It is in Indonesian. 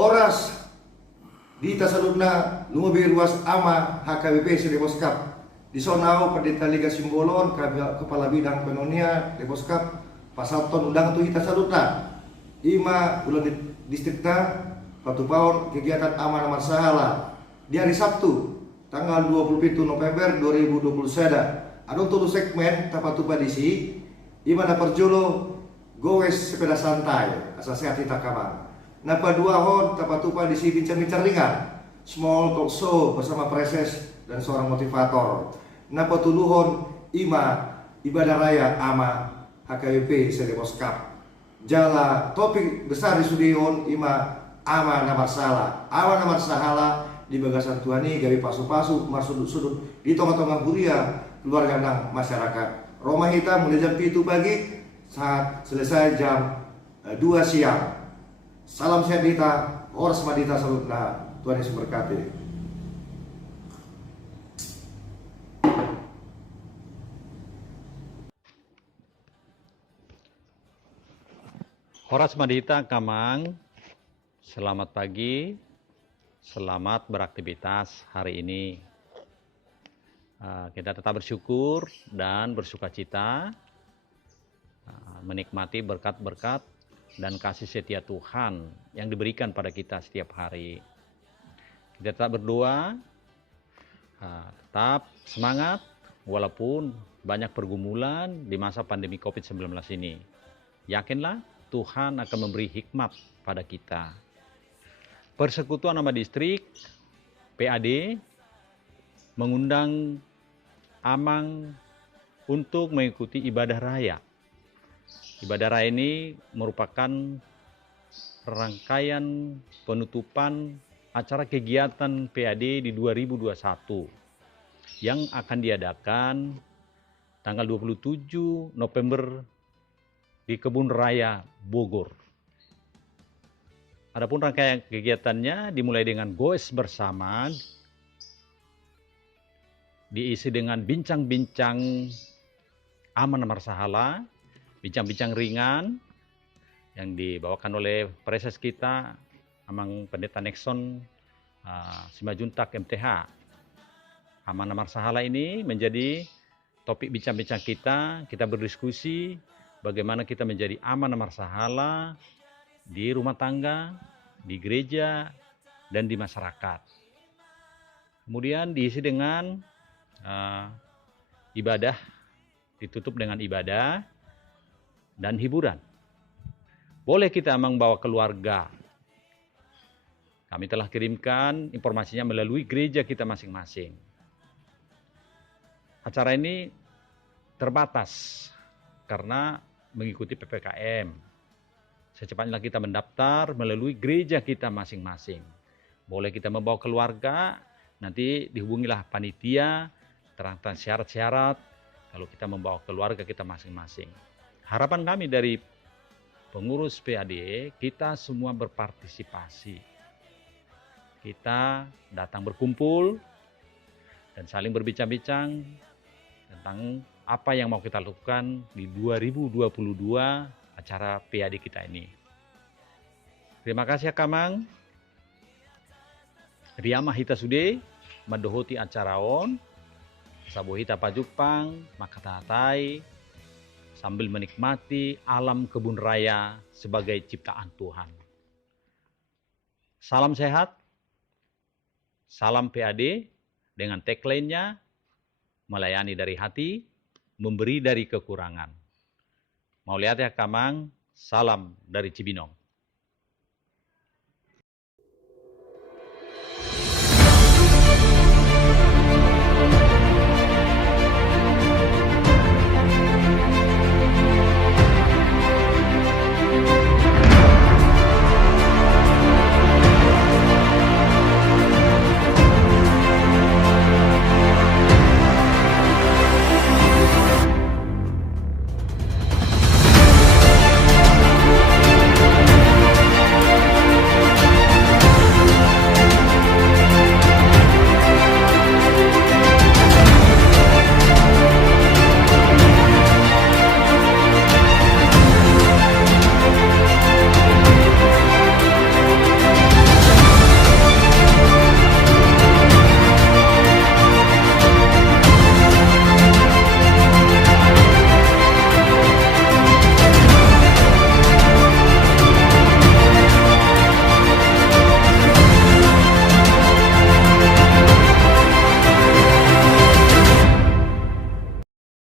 Oras di tasaludna lumabir ruas ama HKBP Deposkap di sonau pendeta Liga Simbolon kepala bidang penonia Deposkap pasal ton undang tu hita saludna ima ulang distrikna patupaon kegiatan aman amar sahala di hari Sabtu tanggal 27 November 2020 seda ada untuk segmen tapatupa disi ima na perjolo gowes sepeda santai asal sehat kita kabar. Napa dua hon tapatupa di sini bincang-bincang ringan, small talk show bersama preses dan seorang motivator. Napa tuluhon ima ibadah raya ama HKBP Deposkap. Jala topik besar di studion ima ama namar sahala di bagasan tuhani gawi pasu-pasu marsudut-sudut di tengah-tengah buria keluarga nang masyarakat. Roma kita mulai jam 7 pagi saat selesai jam 2 siang. Salam sehat dita, Horas Madita salutna, Tuhan Yesus berkati. Horas Madita Kamang, selamat pagi, selamat beraktivitas hari ini. Kita tetap bersyukur dan bersukacita, menikmati berkat-berkat dan kasih setia Tuhan yang diberikan pada kita setiap hari. Kita tetap berdoa, tetap semangat walaupun banyak pergumulan di masa pandemi COVID-19 ini. Yakinlah Tuhan akan memberi hikmat pada kita. Persekutuan Nama Distrik PAD mengundang Amang untuk mengikuti ibadah raya. Ibadah raya ini merupakan rangkaian penutupan acara kegiatan PAD di 2021 yang akan diadakan tanggal 27 November di Kebun Raya Bogor. Adapun rangkaian kegiatannya dimulai dengan goes bersama, diisi dengan bincang-bincang aman amar sahala, bincang-bincang ringan yang dibawakan oleh preses kita, Amang Pendeta Nexon Simajuntak MTH. Aman amar sahala ini menjadi topik bincang-bincang kita berdiskusi bagaimana kita menjadi aman amar sahala di rumah tangga, di gereja, dan di masyarakat. Kemudian diisi dengan ibadah, ditutup dengan ibadah dan hiburan. Boleh kita membawa keluarga. Kami telah kirimkan informasinya melalui gereja kita masing-masing. Acara ini terbatas karena mengikuti PPKM. Secepatnya kita mendaftar melalui gereja kita masing-masing. Boleh kita membawa keluarga, nanti dihubungilah panitia, terangkan syarat-syarat kalau kita membawa keluarga kita masing-masing. Harapan kami dari pengurus PAD, kita semua berpartisipasi. Kita datang berkumpul dan saling berbincang-bincang tentang apa yang mau kita lakukan di 2022 acara PAD kita ini. Terima kasih Kamang. Riamah hita sude, madohoti acaraon, sabohita pajupang, makatatai, sambil menikmati alam kebun raya sebagai ciptaan Tuhan. Salam sehat, salam PAD dengan tagline-nya, melayani dari hati, memberi dari kekurangan. Mau lihat ya Kamang, salam dari Cibinong.